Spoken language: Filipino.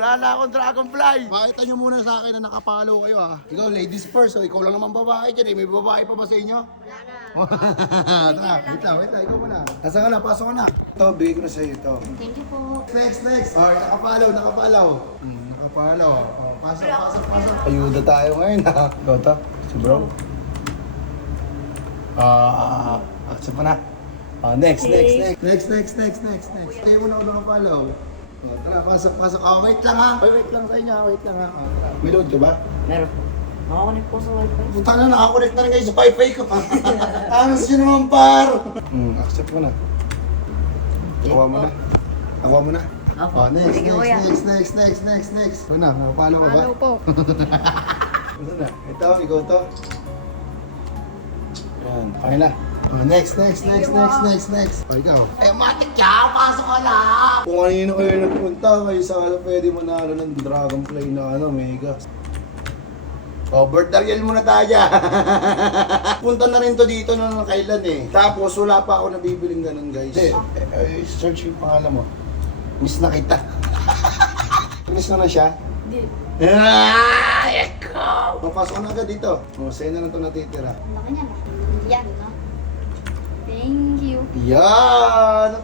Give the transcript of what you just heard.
Wala na akong dragonfly. Pakita nyo muna sa akin na nakapalo kayo ha. Ikaw, ladies first. So, ikaw lang naman babae dyan eh. May babae pa ba sa inyo? Wala na. Wait lang. Ikaw muna. Nasaan ka na? Pasok ka na. Ito, bigay ko na sa'yo ito. Thank you po. Next. Alright, nakapalo. Nakapalo. Oh, pasok. Ayuda tayo ngayon ha. Ikaw to, si bro. Accept mo na. Next. Kayo muna ako nakapalo. Tara, pasok. Wait lang ha. Wait lang sa inyo. May load ka ba? Meron po. Nakakonect po sa wifi. Punta na, nakakonect na rin kayo sa wifi ko. Anos yun naman, par. Accept mo na. Nakuha mo na. Opo. Next. Sige, kuya. Next. Ito na, nakapalo ka ba? Ano po? Ito na. Ikaw to. Yan, okay na. Next. O, ikaw. Ay, matik ka! Pasok ka na! Kung kanino kayo nagpunta, kayo sa pwede manalo ng dragonfly na mega. Bert Dariel muna tayo. Punta na rin to dito nung kailan eh. Tapos wala pa ako nabibiling ganun guys. Search yung pangalan mo. Miss na kita. Miss mo na siya? Hindi. Ikaw! Papasok ka na agad dito. Sa'yo na lang ito natitira. Laki niya na. Yan, no? Thank you. Yan!